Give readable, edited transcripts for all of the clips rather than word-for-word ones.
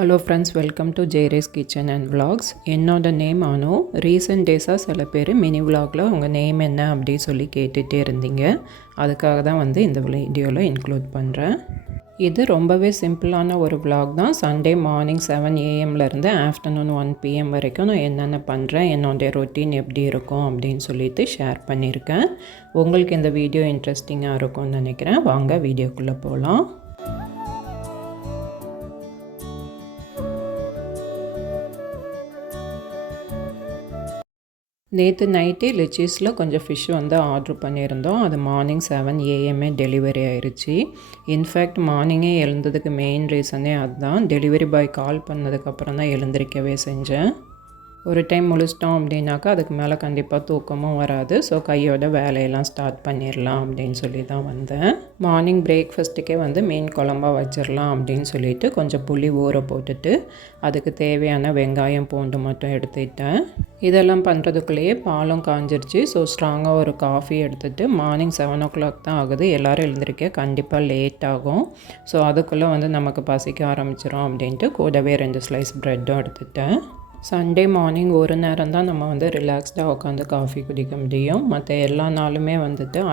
Hello friends, welcome to ஜெய்ரேஸ் kitchen and vlogs. என்னோட name Anu. Recent டேஸாக சில பேர் மினி விலாகில் உங்கள் நேம் என்ன அப்படி சொல்லி கேட்டுகிட்டே இருந்தீங்க. அதுக்காக தான் இந்த வீடியோவில் இன்க்ளூட் பண்ணுறேன். இது ரொம்பவே சிம்பிளான ஒரு விலாக் தான். Sunday morning 7 AM afternoon 1 PM வரைக்கும் நான் என்னென்ன பண்ணுறேன், என்னோடய ரொட்டீன் எப்படி இருக்கும் அப்படின்னு சொல்லிட்டு ஷேர் பண்ணியிருக்கேன். உங்களுக்கு இந்த வீடியோ இன்ட்ரெஸ்டிங்காக இருக்கும்னு நினைக்கிறேன். வாங்க வீடியோக்குள்ளே போகலாம். நேற்று நைட்டே லிச்சீஸில் கொஞ்சம் ஃபிஷ் ஆர்ட்ரு பண்ணியிருந்தோம். அது மார்னிங் 7 AM டெலிவரி ஆயிடுச்சு. இன்ஃபேக்ட் மார்னிங்கே எழுந்ததுக்கு மெயின் ரீசனே அதுதான். டெலிவரி பாய் கால் பண்ணதுக்கப்புறம் தான் எழுந்திரிக்கவே செஞ்சேன். ஒரு டைம் முழிச்சிட்டோம் அப்படின்னாக்கா அதுக்கு மேலே கண்டிப்பாக தூக்கமும் வராது. ஸோ கையோட வேலையெல்லாம் ஸ்டார்ட் பண்ணிடலாம் அப்படின்னு சொல்லி தான் வந்தேன். மார்னிங் பிரேக்ஃபாஸ்ட்டுக்கே மீன் குழம்பா வச்சிடலாம் அப்படின்னு சொல்லிட்டு கொஞ்சம் புளி ஊற போட்டுட்டு அதுக்கு தேவையான வெங்காயம் பூண்டு மட்டும் எடுத்துக்கிட்டேன். இதெல்லாம் பண்ணுறதுக்குள்ளேயே பாலும் காஞ்சிருச்சு. ஸோ ஸ்ட்ராங்காக ஒரு காஃபி எடுத்துகிட்டு மார்னிங் 7 o'clock தான் ஆகுது. எல்லோரும் எழுந்திருக்க கண்டிப்பாக லேட் ஆகும். ஸோ அதுக்குள்ளே நமக்கு பசிக்க ஆரம்பிச்சிடும் அப்படின்ட்டு கூடவே 2 ஸ்லைஸ் ப்ரெட்டும் எடுத்துட்டேன். சண்டே மார்னிங் ஒரு நேரம் தான் நம்ம ரிலாக்ஸ்டாக உட்காந்து காஃபி குடிக்க முடியும். மற்ற எல்லா நாளுமே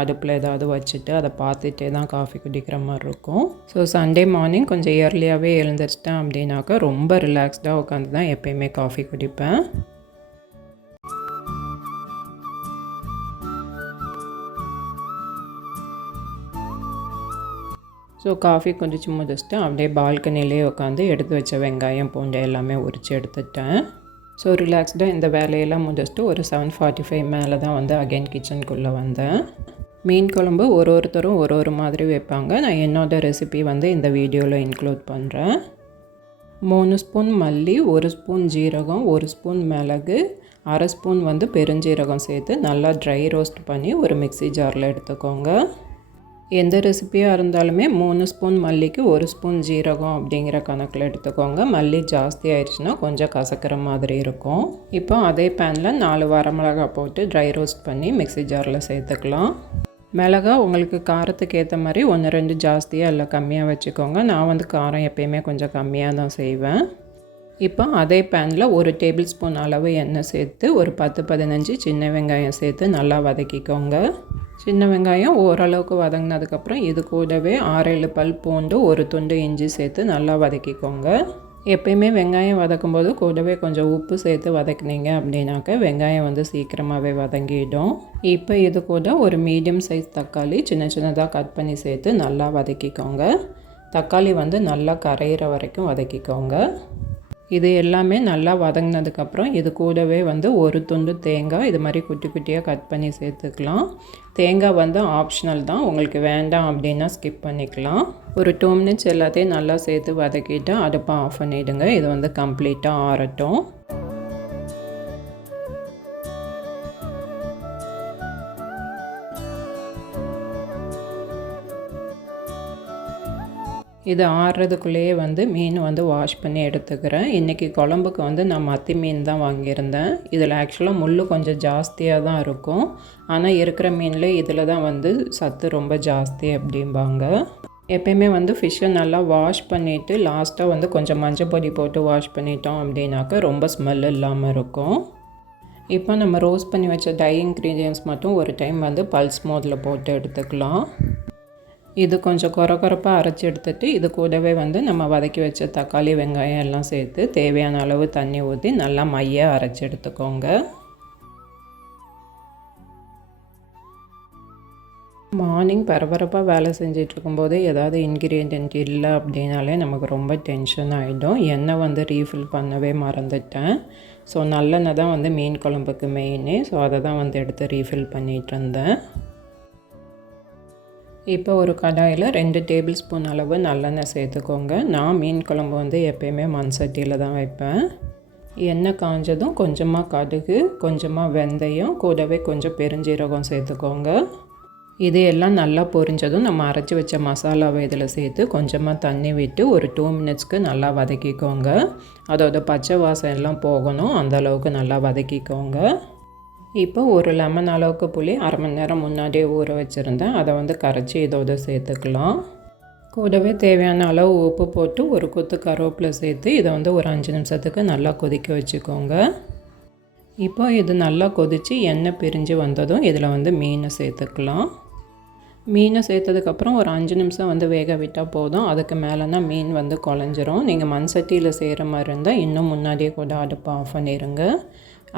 அடுப்பில் ஏதாவது வச்சுட்டு அதை பார்த்துட்டே தான் காஃபி குடிக்கிற மாதிரி இருக்கும். ஸோ சண்டே மார்னிங் கொஞ்சம் இயர்லியாகவே எழுந்திரிச்சிட்டேன் அப்படின்னாக்கா ரொம்ப ரிலாக்ஸ்டாக உட்காந்து தான் எப்பயுமே காஃபி குடிப்பேன். ஸோ காஃபி குடிச்சு முடிச்சுட்டு அப்படியே பால்கனிலே உட்காந்து எடுத்து வச்ச வெங்காயம் பூண்டு எல்லாமே உரித்து எடுத்துட்டேன். ஸோ ரிலாக்ஸ்டாக இந்த வேலையெல்லாம் முடிச்சுட்டு ஒரு 7:45 மேலே தான் அகைன் கிச்சனுக்குள்ளே வந்தேன். மீன் குழம்பு ஒருத்தரும் ஒரு மாதிரி வைப்பாங்க. நான் என்னோடய ரெசிபி இந்த வீடியோவில் இன்க்ளூட் பண்ணுறேன். 3 ஸ்பூன் மல்லி, 1 ஸ்பூன் ஜீரகம், 1 ஸ்பூன் மிளகு, 1/2 ஸ்பூன் பெருஞ்சீரகம் சேர்த்து நல்லா ட்ரை ரோஸ்ட் பண்ணி ஒரு மிக்ஸி ஜாரில் எடுத்துக்கோங்க. எந்த ரெசிபியாக இருந்தாலுமே 3 ஸ்பூன் மல்லிக்கு 1 ஸ்பூன் ஜீரகம் அப்படிங்கிற கணக்கில் எடுத்துக்கோங்க. மல்லி ஜாஸ்தி ஆயிடுச்சுன்னா கொஞ்சம் கசக்கிற மாதிரி இருக்கும். இப்போ அதே பேனில் 4 வரமிளகாய் போட்டு ட்ரை ரோஸ்ட் பண்ணி மிக்ஸி ஜாரில் சேர்த்துக்கலாம். மிளகா உங்களுக்கு காரத்துக்கு ஏற்ற மாதிரி 1-2 ஜாஸ்தியாக இல்லை கம்மியாக வச்சுக்கோங்க. நான் காரம் எப்பயுமே கொஞ்சம் கம்மியாக தான் செய்வேன். இப்போ அதே பேனில் 1 டேபிள் ஸ்பூன் அளவு எண்ணெய் சேர்த்து ஒரு 10-15 சின்ன வெங்காயம் சேர்த்து நல்லா வதக்கிக்கோங்க. சின்ன வெங்காயம் ஓரளவுக்கு வதங்கினதுக்கப்புறம் இது கூடவே 6-7 பல் பூண்டு, ஒரு துண்டு இஞ்சி சேர்த்து நல்லா வதக்கிக்கோங்க. எப்பயுமே வெங்காயம் வதக்கும்போது கூடவே கொஞ்சம் உப்பு சேர்த்து வதக்குனீங்க அப்படின்னாக்க வெங்காயம் சீக்கிரமாகவே வதங்கிடும். இப்போ இது கூட ஒரு மீடியம் சைஸ் தக்காளி சின்ன சின்னதாக கட் பண்ணி சேர்த்து நல்லா வதக்கிக்கோங்க. தக்காளி நல்லா கரையிற வரைக்கும் வதக்கிக்கோங்க. இது எல்லாமே நல்லா வதங்கினதுக்கப்புறம் இது கூடவே ஒரு துண்டு தேங்காய் இது மாதிரி குட்டி குட்டியாக கட் பண்ணி சேர்த்துக்கலாம். தேங்காய் ஆப்ஷனல் தான், உங்களுக்கு வேண்டாம் அப்படின்னா ஸ்கிப் பண்ணிக்கலாம். ஒரு 2 மினிட்ஸ் எல்லாத்தையும் நல்லா சேர்த்து வதக்கிட்டு அடுப்பை ஆஃப் பண்ணிவிடுங்க. இது கம்ப்ளீட்டாக ஆறட்டும். இது ஆறுறதுக்குள்ளேயே மீன் வாஷ் பண்ணி எடுத்துக்கிறேன். இன்றைக்கி குழம்புக்கு நான் மத்தி மீன் தான் வாங்கியிருந்தேன். இதில் ஆக்சுவலாக முள் கொஞ்சம் ஜாஸ்தியாக தான் இருக்கும். ஆனால் இருக்கிற மீனில் இதில் தான் சத்து ரொம்ப ஜாஸ்தி அப்படிம்பாங்க. எப்பயுமே ஃபிஷ்ஷை நல்லா வாஷ் பண்ணிவிட்டு லாஸ்ட்டாக கொஞ்சம் மஞ்சள் பொடி போட்டு வாஷ் பண்ணிட்டோம் அப்படின்னாக்கா ரொம்ப ஸ்மெல் இல்லாமல் இருக்கும். இப்போ நம்ம ரோஸ்ட் பண்ணி வச்ச ட்ரை இன்க்ரீடியன்ட்ஸ் மட்டும் ஒரு டைம் பல்ஸ் மோடில் போட்டு எடுத்துக்கலாம். இது கொஞ்சம் கொரப்பாக அரைச்சி எடுத்துகிட்டு இது கூடவே நம்ம வதக்கி வச்ச தக்காளி வெங்காயம் எல்லாம் சேர்த்து தேவையான அளவு தண்ணி ஊற்றி நல்லா மையாக அரைச்சி எடுத்துக்கோங்க. மார்னிங் பரபரப்பாக வேலை செஞ்சிட்ருக்கும்போது ஏதாவது இன்க்ரீடியன்ட் இல்லை அப்படின்னாலே நமக்கு ரொம்ப டென்ஷன் ஆகிடும். எண்ணெய் ரீஃபில் பண்ணவே மறந்துட்டேன். ஸோ நல்லெண்ணெய் தான் மீன் குழம்புக்கு மெயினே. ஸோ அதை தான் எடுத்து ரீஃபில் பண்ணிகிட்டு இருந்தேன். இப்போ ஒரு கடாயில் 2 டேபிள் ஸ்பூன் அளவு நல்லெண்ணெய் சேர்த்துக்கோங்க. நான் மீன் குழம்பு எப்பயுமே மண் சட்டியில் தான் வைப்பேன். எண்ணெய் காஞ்சதும் கொஞ்சமாக கடுகு, கொஞ்சமாக வெந்தயம், கூடவே கொஞ்சம் பெருஞ்சீரகம் சேர்த்துக்கோங்க. இது எல்லாம் நல்லா பொரிஞ்சதும் நம்ம அரைச்சி வச்ச மசாலாவை இதில் சேர்த்து கொஞ்சமாக தண்ணி விட்டு ஒரு 2 மினிட்ஸ்க்கு நல்லா வதக்கிக்கோங்க. அதோட பச்சை வாசம் எல்லாம் போகணும், அந்தளவுக்கு நல்லா வதக்கிக்கோங்க. இப்போ ஒரு லெமன் அளவுக்கு புளி 1/2 மணி நேரம் முன்னாடியே ஊற வச்சுருந்தேன். அதை கரைச்சி இதோடு சேர்த்துக்கலாம். கூடவே தேவையான அளவு உப்பு போட்டு ஒரு கொத்து கருவேப்பிலை சேர்த்து இதை வந்து ஒரு 5 நிமிஷத்துக்கு நல்லா கொதிக்க வச்சுக்கோங்க. இப்போ இது நல்லா கொதித்து எண்ணெய் பிரிஞ்சு வந்ததும் இதில் வந்து மீனை சேர்த்துக்கலாம். மீனை சேர்த்ததுக்கப்புறம் ஒரு 5 நிமிஷம் வந்து வேக விட்டால் போதும். அதுக்கு மேலேனா மீன் வந்து குழஞ்சிரும். நீங்கள் மண் சட்டியில் செய்கிற மாதிரி இருந்தால் இன்னும் முன்னாடியே கூட அடுப்பை ஆஃப் பண்ணிடுங்க.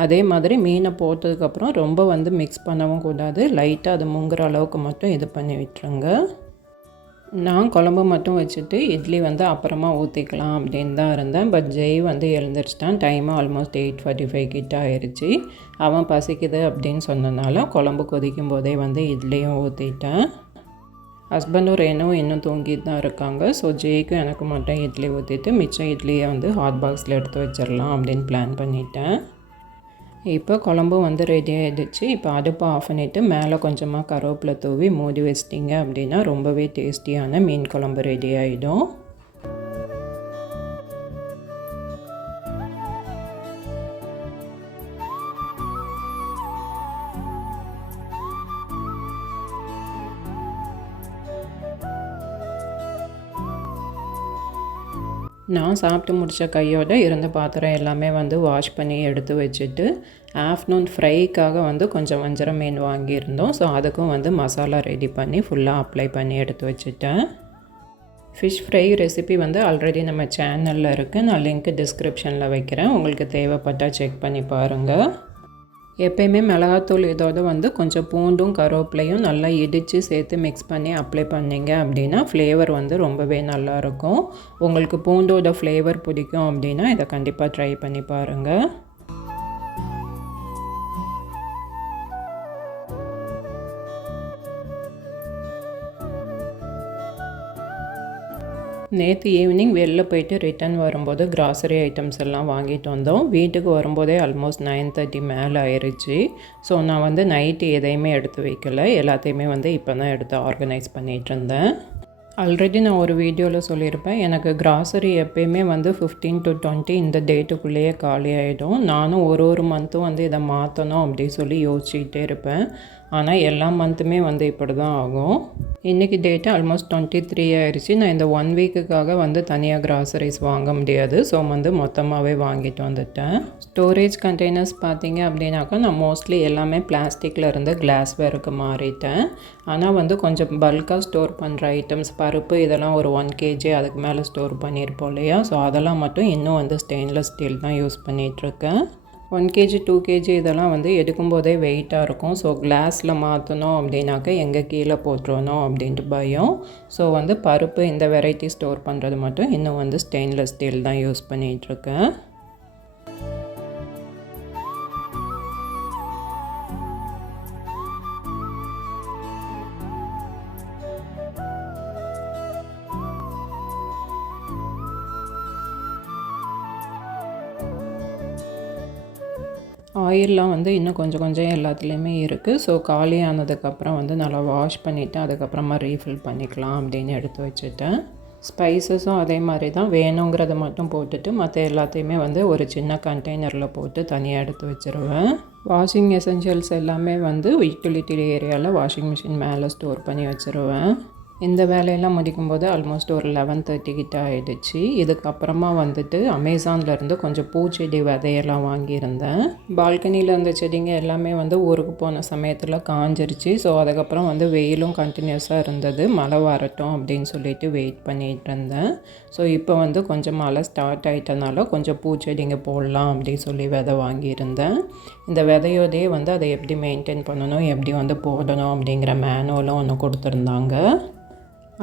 அதே மாதிரி மீனை போட்டதுக்கப்புறம் ரொம்ப வந்து மிக்ஸ் பண்ணவும் கூடாது. லைட்டாக அது முங்குற அளவுக்கு மட்டும் இது பண்ணி விட்டுருங்க. நான் குழம்பு மட்டும் வச்சுட்டு இட்லி வந்து அப்புறமா ஊற்றிக்கலாம் அப்படின்னு தான் இருந்தேன். பட் ஜெய் வந்து எழுந்திரிச்சிட்டான். டைமும் ஆல்மோஸ்ட் 8:45 கிட்ட ஆயிடுச்சு. அவன் பசிக்குது அப்படின்னு சொன்னதுனால குழம்பு கொதிக்கும் போதே வந்து இட்லியும் ஊற்றிட்டேன். ஹஸ்பண்டும் ரேனும் இன்னும் தூங்கிட்டு தான் இருக்காங்க. ஸோ ஜெய்க்கும் எனக்கு மட்டும் இட்லி ஊற்றிட்டு மிச்சம் இட்லியை வந்து ஹாட் பாக்ஸில் எடுத்து வச்சிடலாம் அப்படின்னு பிளான் பண்ணிட்டேன். இப்போ குழம்பும் வந்து ரெடி ஆகிடுச்சு. இப்போ அடுப்பை ஆஃப் பண்ணிவிட்டு மேலே கொஞ்சமாக கருவேப்பிலை தூவி மூடி வச்சிட்டிங்க அப்படின்னா ரொம்பவே டேஸ்டியான மீன் குழம்பு ரெடி ஆகிடும். நான் சாப்பிட்டு முடித்த கையோடு இருந்த பாத்திரம் எல்லாமே வந்து வாஷ் பண்ணி எடுத்து வச்சுட்டு ஆஃப்டர்நூன் ஃப்ரைக்காக வந்து கொஞ்சம் வஞ்சரம் மீன் வாங்கியிருந்தோம். ஸோ அதுக்கும் வந்து மசாலா ரெடி பண்ணி ஃபுல்லாக அப்ளை பண்ணி எடுத்து வச்சுட்டேன். ஃபிஷ் ஃப்ரை ரெசிபி வந்து ஆல்ரெடி நம்ம சேனலில் இருக்குது. நான் லிங்க் டிஸ்கிரிப்ஷனில் வைக்கிறேன். உங்களுக்கு தேவைப்பட்டால் செக் பண்ணி பாருங்கள். எப்பயுமே மிளகாத்தூள் இதோடு வந்து கொஞ்சம் பூண்டும் கருவேப்பிலையும் நல்லா இடித்து சேர்த்து மிக்ஸ் பண்ணி அப்ளை பண்ணிங்க அப்படின்னா ஃப்ளேவர் வந்து ரொம்பவே நல்லாயிருக்கும். உங்களுக்கு பூண்டோட ஃப்ளேவர் பிடிக்கும் அப்படின்னா இதை கண்டிப்பாக ட்ரை பண்ணி பாருங்கள். நேற்று ஈவினிங் வெளில போயிட்டு ரிட்டன் வரும்போது கிராசரி ஐட்டம்ஸ் எல்லாம் வாங்கிட்டு வந்தோம். வீட்டுக்கு வரும்போதே ஆல்மோஸ்ட் 9:30 மேலே ஆயிடுச்சு. ஸோ நான் வந்து நைட்டு எதையுமே எடுத்து வைக்கல. எல்லாத்தையுமே வந்து இப்போ தான் எடுத்து ஆர்கனைஸ் பண்ணிகிட்டு இருந்தேன். ஆல்ரெடி நான் ஒரு வீடியோவில் சொல்லியிருப்பேன், எனக்கு கிராசரி எப்போயுமே வந்து 15 to 20 இந்த டேட்டுக்குள்ளேயே காலி ஆகிடும். நானும் ஒரு மந்த்தும் வந்து இதை மாற்றணும் அப்படின்னு சொல்லி யோசிச்சுக்கிட்டே இருப்பேன். ஆனால் எல்லா மந்த்துமே வந்து இப்படி தான் ஆகும். இன்றைக்கி டேட்டு ஆல்மோஸ்ட் 23 ஆயிடுச்சு. நான் இந்த 1 வீக்குக்காக வந்து தனியாக கிராசரிஸ் வாங்க முடியாது. ஸோ வந்து மொத்தமாகவே வாங்கிட்டு வந்துட்டேன். ஸ்டோரேஜ் கண்டெய்னர்ஸ் பார்த்திங்க அப்படின்னாக்கா நான் மோஸ்ட்லி எல்லாமே பிளாஸ்டிக்கில் இருந்து கிளாஸ்வேருக்கு மாறிட்டேன். ஆனால் வந்து கொஞ்சம் பல்காக ஸ்டோர் பண்ணுற ஐட்டம்ஸ் பருப்பு இதெல்லாம் ஒரு 1 kg அதுக்கு மேலே ஸ்டோர் பண்ணியிருப்போம் இல்லையா. ஸோ அதெல்லாம் மட்டும் இன்னும் வந்து ஸ்டெயின்லெஸ் ஸ்டீல் தான் யூஸ் பண்ணிகிட்ருக்கேன். 1 kg 2 kg இதெல்லாம் வந்து எடுக்கும்போதே வெயிட்டாக இருக்கும். ஸோ கிளாஸில் மாற்றணும் அப்படின்னாக்கா எங்கே கீழே போட்டுருணும் அப்படின்ட்டு பயம். ஸோ வந்து பருப்பு இந்த வெரைட்டி ஸ்டோர் பண்ணுறது மட்டும் இன்னும் வந்து ஸ்டெயின்லெஸ் ஸ்டீல் தான் யூஸ் பண்ணிகிட்ருக்கேன். ஆயிலெலாம் வந்து இன்னும் கொஞ்சம் எல்லாத்துலேயுமே இருக்குது. ஸோ காலியானதுக்கப்புறம் வந்து நல்லா வாஷ் பண்ணிவிட்டு அதுக்கப்புறமா ரீஃபில் பண்ணிக்கலாம் அப்படின்னு எடுத்து வச்சுட்டேன். ஸ்பைசஸும் அதே மாதிரி தான், வேணுங்கிறத மட்டும் போட்டுட்டு மற்ற எல்லாத்தையுமே வந்து ஒரு சின்ன கண்டெய்னரில் போட்டு தனியாக எடுத்து வச்சுருவேன். வாஷிங் எசென்ஷியல்ஸ் எல்லாமே வந்து யூட்டிலிட்டி ஏரியாவில் வாஷிங் மிஷின் மேலே ஸ்டோர் பண்ணி வச்சுருவேன். இந்த வேலையெல்லாம் முடிக்கும்போது ஆல்மோஸ்ட் ஒரு 11:30 கிட்ட ஆகிடுச்சு. இதுக்கப்புறமா வந்துட்டு அமேசான்லேருந்து கொஞ்சம் பூச்செடி விதையெல்லாம் வாங்கியிருந்தேன். பால்கனியில் இருந்த செடிங்க எல்லாமே வந்து ஊருக்கு போன சமயத்தில் காஞ்சிருச்சு. ஸோ அதுக்கப்புறம் வந்து வெயிலும் கண்டினியூஸாக இருந்தது. மழை வரட்டும் அப்படின்னு சொல்லிட்டு வெயிட் பண்ணிகிட்டு இருந்தேன். ஸோ இப்போ வந்து கொஞ்சம் மழை ஸ்டார்ட் ஆகிட்டனால கொஞ்சம் பூச்செடிங்க போடலாம் அப்படின்னு சொல்லி விதை வாங்கியிருந்தேன். இந்த விதையோடையே வந்து அதை எப்படி மெயின்டைன் பண்ணணும், எப்படி வந்து போடணும் அப்படிங்கிற மேனுவலும் ஒன்று கொடுத்துருந்தாங்க.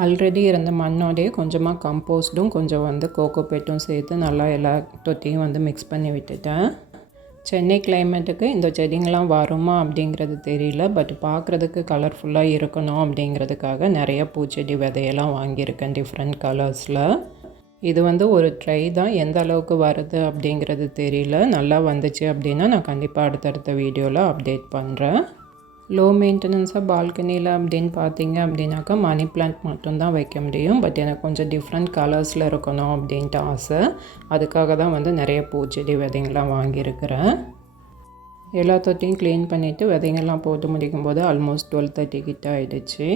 ஆல்ரெடி இருந்த மண்ணோடையே கொஞ்சமாக கம்போஸ்டும் கொஞ்சம் வந்து கோகோபீட்டும் சேர்த்து நல்லா எல்லா தொட்டியும் வந்து மிக்ஸ் பண்ணி விட்டுட்டேன். சென்னை கிளைமேட்டுக்கு இந்த செடிங்கெலாம் வருமா அப்படிங்கிறது தெரியல. பட் பார்க்குறதுக்கு கலர்ஃபுல்லாக இருக்கணும் அப்படிங்கிறதுக்காக நிறைய பூச்செடி விதையெல்லாம் வாங்கியிருக்கேன் டிஃப்ரெண்ட் கலர்ஸில். இது வந்து ஒரு ட்ரை தான், எந்த அளவுக்கு வருது அப்படிங்கிறது தெரியல. நல்லா வந்துச்சு அப்படின்னா நான் கண்டிப்பாக அடுத்தடுத்த வீடியோவில் அப்டேட் பண்ணுறேன். லோ மெயின்டெனன்ஸாக பால்கனியில் அப்படின்னு பார்த்தீங்க அப்படின்னாக்கா மணி பிளான்ட் மட்டும்தான் வைக்க முடியும். பட் எனக்கு கொஞ்சம் டிஃப்ரெண்ட் கலர்ஸில் இருக்கணும் அப்படின்ட்டு ஆசை. அதுக்காக தான் வந்து நிறைய பூச்செடி விதைங்கள்லாம் வாங்கியிருக்கிறேன். எல்லா தொட்டியும் க்ளீன் பண்ணிவிட்டு விதைங்கள்லாம் போட்டு முடிக்கும்போது ஆல்மோஸ்ட் 12:30 கிட்ட ஆகிடுச்சு.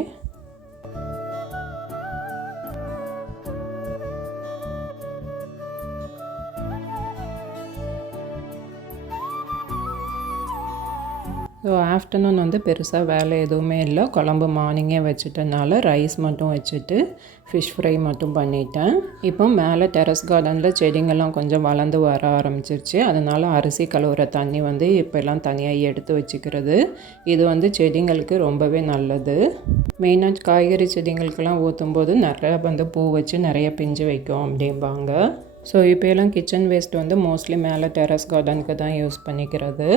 ஸோ ஆஃப்டர்நூன் வந்து பெருசாக வேலை எதுவுமே இல்லை. குழம்பு மார்னிங்கே வச்சுட்டனால ரைஸ் மட்டும் வச்சுட்டு ஃபிஷ் ஃப்ரை மட்டும் பண்ணிட்டேன். இப்போ மேலே டெரஸ் கார்டனில் செடிங்கள்லாம் கொஞ்சம் வளர்ந்து வர ஆரம்பிச்சிருச்சு. அதனால் அரிசி கழுவுற தண்ணி வந்து இப்போல்லாம் தனியாக எடுத்து வச்சுக்கிறது. இது வந்து செடிங்களுக்கு ரொம்பவே நல்லது. மெயினாக காய்கறி செடிங்களுக்கெல்லாம் ஊற்றும்போது நிறையா வந்து பூ வச்சு நிறைய பிஞ்சு வைக்கும் அப்படிம்பாங்க. ஸோ இப்போலாம் கிச்சன் வேஸ்ட் வந்து மோஸ்ட்லி மேலே டெரஸ் கார்டனுக்கு தான் யூஸ் பண்ணிக்கிறது.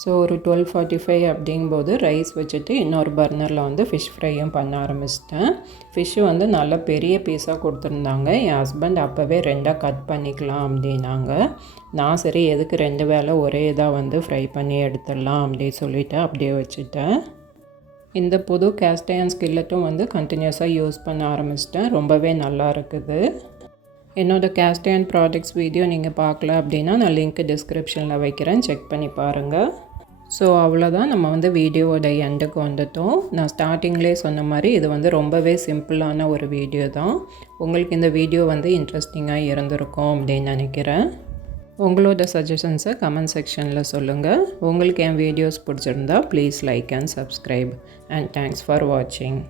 ஸோ ஒரு 12:45 அப்படிங்கும்போது ரைஸ் வச்சுட்டு இன்னொரு பர்னரில் வந்து ஃபிஷ் ஃப்ரையும் பண்ண ஆரம்பிச்சிட்டேன். ஃபிஷ்ஷு வந்து நல்லா பெரிய பீஸாக கொடுத்துருந்தாங்க. என் ஹஸ்பண்ட் அப்போவே 2ஆக கட் பண்ணிக்கலாம் அப்படின்னாங்க. நான் சரி எதுக்கு 2 வேளை ஒரே இதாக வந்து ஃப்ரை பண்ணி எடுத்துடலாம் அப்படின்னு சொல்லிவிட்டு அப்படியே வச்சுட்டேன். இந்த புது கேஸ்ட் அயர்ன் ஸ்கில்லட்டும் வந்து கண்டினியூஸாக யூஸ் பண்ண ஆரம்பிச்சிட்டேன். ரொம்பவே நல்லா இருக்குது. என்னோடய கேஸ்ட் அயர்ன் ப்ராடக்ட்ஸ் வீடியோ நீங்கள் பார்க்கல அப்படின்னா நான் லிங்க் டிஸ்கிரிப்ஷனில் வைக்கிறேன், செக் பண்ணி பாருங்கள். ஸோ அவ்வளோதான், நம்ம வந்து வீடியோவோட எண்டுக்கு வந்துட்டோம். நான் ஸ்டார்டிங்லேயே சொன்ன மாதிரி இது வந்து ரொம்பவே சிம்பிளான ஒரு வீடியோ தான். உங்களுக்கு இந்த வீடியோ வந்து இன்ட்ரெஸ்டிங்காக இருந்திருக்கும் அப்படின்னு நினைக்கிறேன். உங்களோட சஜஷன்ஸை கமெண்ட் செக்ஷனில் சொல்லுங்கள். உங்களுக்கு என் வீடியோஸ் பிடிச்சிருந்தா please like and subscribe. And thanks for வாட்சிங்.